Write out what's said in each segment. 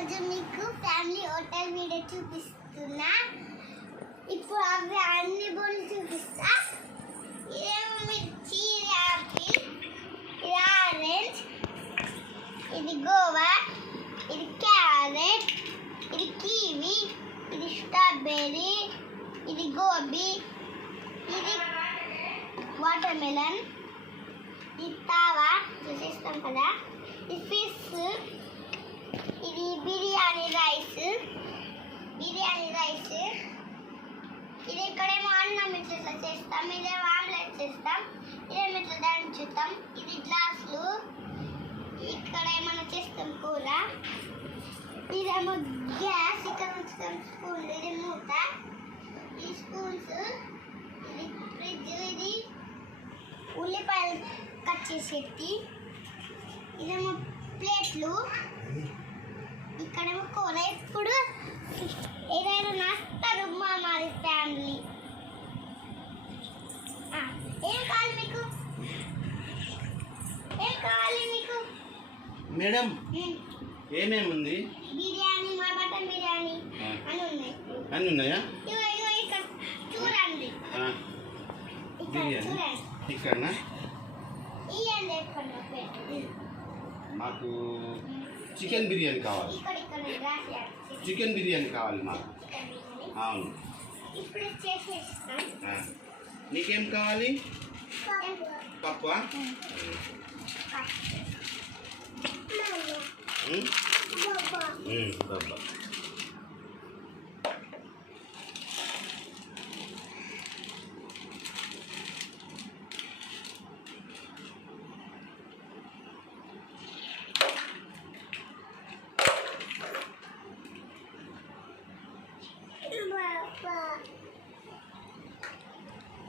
ఈరోజు మీకు family hotel video చూపిస్తున్నా. ఇప్పుడు అవి అన్ని బోన్లు చూపిస్తా. ఇదేమో మిర్చి, ఇది యాపిల్, ఇది ఆరెంజ్, ఇది గోవా, ఇది క్యారెట్, ఇది కివి, ఇది స్ట్రాబెర్రీ, ఇది గోబీ, ఇది వాటర్ మెలన్, ఇది తావా చూసేస్తాం కదా, ఇది ఫిష్, ఇది బిర్యానీ రైస్, ఇది ఇక్కడేమో అన్నం ఇట్లా చేస్తాం, ఇదేమో ఆమ్లెట్ చేస్తాం, ఇదేమో ఇట్లా దంచుతాం, ఇది గ్లాసులు, ఇక్కడ ఏమైనా చేస్తాం కూర, ఇదేమో గ్యాస్, ఇక్కడ ఉంచుతాం స్పూన్లు, ఇది మూత, ఈ స్పూన్స్, ఇది ఫ్రిడ్జ్, ఇది ఉల్లిపాయలు కట్ చేసేటి, ఇదేమో ప్లేట్లు, ఇక్కడేమో కూర. ఇప్పుడు ఏదైనా నస్తారు మాది ఫ్యామిలీ. ఏం కావాలి మీకు? మేడం ఏమేమి ఉంది? బిర్యానీ, మా మటన్ బిర్యానీ అని ఉన్నాయి. అన్నీ ఉన్నాయా? ఇగో ఇక్కడ చూడండి, బిర్యానీ చూడండి, ఇక్కడనా? ఇవ్వండి ఎక్కడ పెట్టు. మాకు చికెన్ బిర్యానీ కావాలి. చికెన్ బిర్యానీ కావాలి మాకు. అవును. ఇప్పుడు చేసేస్తాం. నీకేం కావాలి? పప్పా?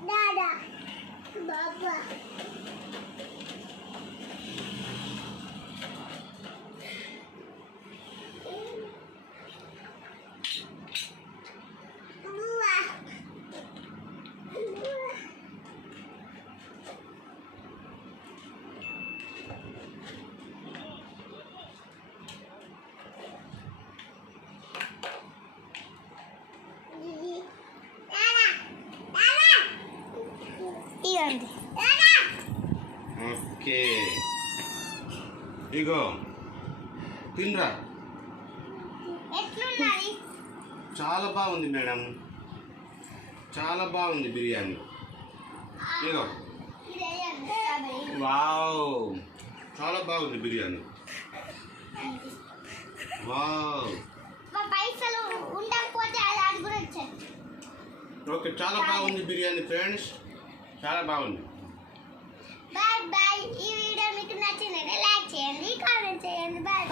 బాబా Baba. ఓకే, ఇగో తినరా. చాలా బాగుంది మేడం, చాలా బాగుంది బిర్యానీ. ఇగో వావ్, చాలా బాగుంది బిర్యానీ. వావ్, ఓకే, చాలా బాగుంది బిర్యానీ ఫ్రెండ్స్, చాలా బాగుంది. Bye bye. ఈ వీడియో మీకు నచ్చినట్లయితే లైక్ చేయండి, కామెంట్ చేయండి. బాయ్.